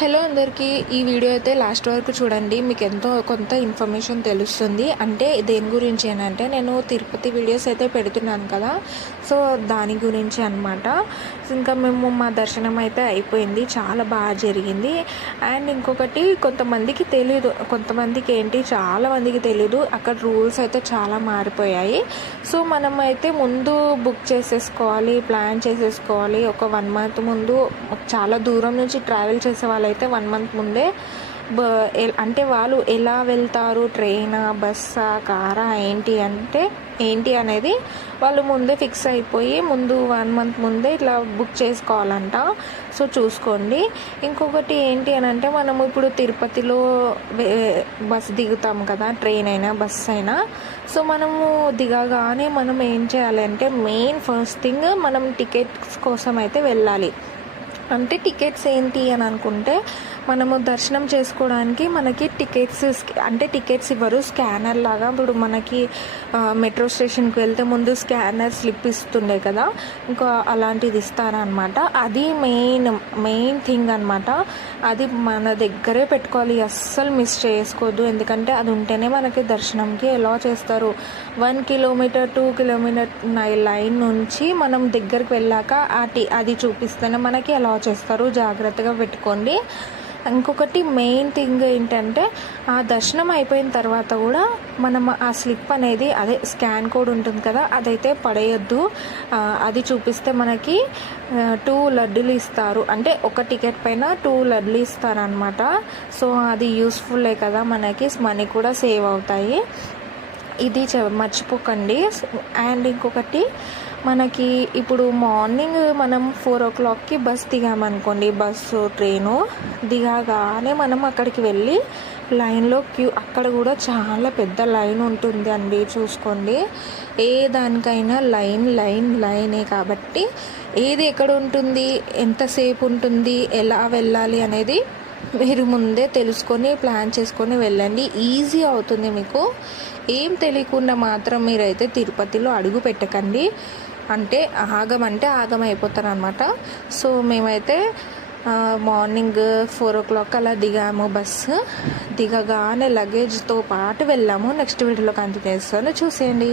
Hello అందరికీ. ఈ video అయితే లాస్ట్ వరకు చూడండి, మీకు ఎంతో కొంత ఇన్ఫర్మేషన్ తెలుస్తుంది. అంటే దేని గురించి అంటే నేను తిరుపతి వీడియోస్ అయితే పెడుతున్నాను కదా, సో దాని గురించి అనమాట. ఇంకా మేము మా దర్శనం అయితే అయిపోయింది, చాలా బాగా జరిగింది. అండ్ ఇంకొకటి కొంతమందికి తెలియదు, కొంతమందికి ఏంటి చాలా మందికి తెలియదు, అక్కడ రూల్స్ అయితే చాలా మారిపోయాయి. సో మనం అయితే ముందు బుక్ చేసేసుకోవాలి, ప్లాన్ చేసేసుకోవాలి. ఒక 1 మంత్ ముందు, చాలా దూరం నుంచి ట్రావెల్ చేసే వాళ్ళైతే 1 మంత్ ముందే అంటే వాళ్ళు ఎలా వెళ్తారు, ట్రైనా, బస్సా, కారా, ఏంటి అనేది వాళ్ళు ముందే ఫిక్స్ అయిపోయి ముందు 1 మంత్ ముందే ఇట్లా బుక్ చేసుకోవాలంట. సో చూసుకోండి. ఇంకొకటి ఏంటి అంటే మనము ఇప్పుడు తిరుపతిలో బస్ దిగుతాం కదా, ట్రైన్ అయినా బస్ అయినా. సో మనము దిగగానే మనం ఏం చేయాలి అంటే మెయిన్ ఫస్ట్ థింగ్ మనం టికెట్స్ కోసం అయితే వెళ్ళాలి. అంటే టికెట్స్ ఏంటి అని అనుకుంటే, మనము దర్శనం చేసుకోవడానికి మనకి టికెట్స్ ఇవ్వరు, స్కానర్ లాగా. ఇప్పుడు మనకి మెట్రో స్టేషన్కి వెళ్తే ముందు స్కానర్ స్లిప్ ఇస్తుండే కదా, ఇంకా అలాంటిది ఇస్తారనమాట. అది మెయిన్ థింగ్ అనమాట. అది మన దగ్గరే పెట్టుకోవాలి, అస్సలు మిస్ చేసుకోవద్దు. ఎందుకంటే అది ఉంటేనే మనకి దర్శనంకి ఎలా చేస్తారు. 1 కిలోమీటర్ 2 కిలోమీటర్ లైన్ నుంచి మనం దగ్గరికి వెళ్ళాక అది చూపిస్తేనే మనకి ఎలా చేస్తారు. జాగ్రత్తగా పెట్టుకోండి. ఇంకొకటి మెయిన్ థింగ్ ఏంటంటే, ఆ దర్శనం అయిపోయిన తర్వాత కూడా మనం ఆ స్లిప్ అనేది, అదే స్కాన్ కోడ్ ఉంటుంది కదా, అదైతే పడేయద్దు. అది చూపిస్తే మనకి 2 లడ్డూలు ఇస్తారు. అంటే ఒక టికెట్ పైన 2 లడ్డూలు ఇస్తారనమాట. సో అది యూస్ఫుల్లే కదా, మనకి మనీ కూడా సేవ్ అవుతాయి. ఇది మర్చిపోకండి. అండ్ ఇంకొకటి, మనకి ఇప్పుడు మార్నింగ్ మనం 4 o'clockకి బస్ దిగామనుకోండి, బస్సు ట్రైను దిగాగానే మనం అక్కడికి వెళ్ళి లైన్లో అక్కడ కూడా చాలా పెద్ద లైన్ ఉంటుంది అండి, చూసుకోండి. ఏ దానికైనా లైనే కాబట్టి ఏది ఎక్కడ ఉంటుంది, ఎంతసేపు ఉంటుంది, ఎలా వెళ్ళాలి అనేది మీరు ముందే తెలుసుకొని ప్లాన్ చేసుకొని వెళ్ళండి. ఈజీ అవుతుంది మీకు. ఏం తెలియకుండా మాత్రం మీరైతే తిరుపతిలో అడుగు పెట్టకండి. అంటే ఆగం అయిపోతారు అనమాట. సో మేమైతే మార్నింగ్ 4 o'clock అలా దిగాము. బస్సు దిగగానే లగేజ్తో పాటు వెళ్ళాము. నెక్స్ట్ వీడియోలో కంటిన్యూ చేస్తాను, చూసేయండి.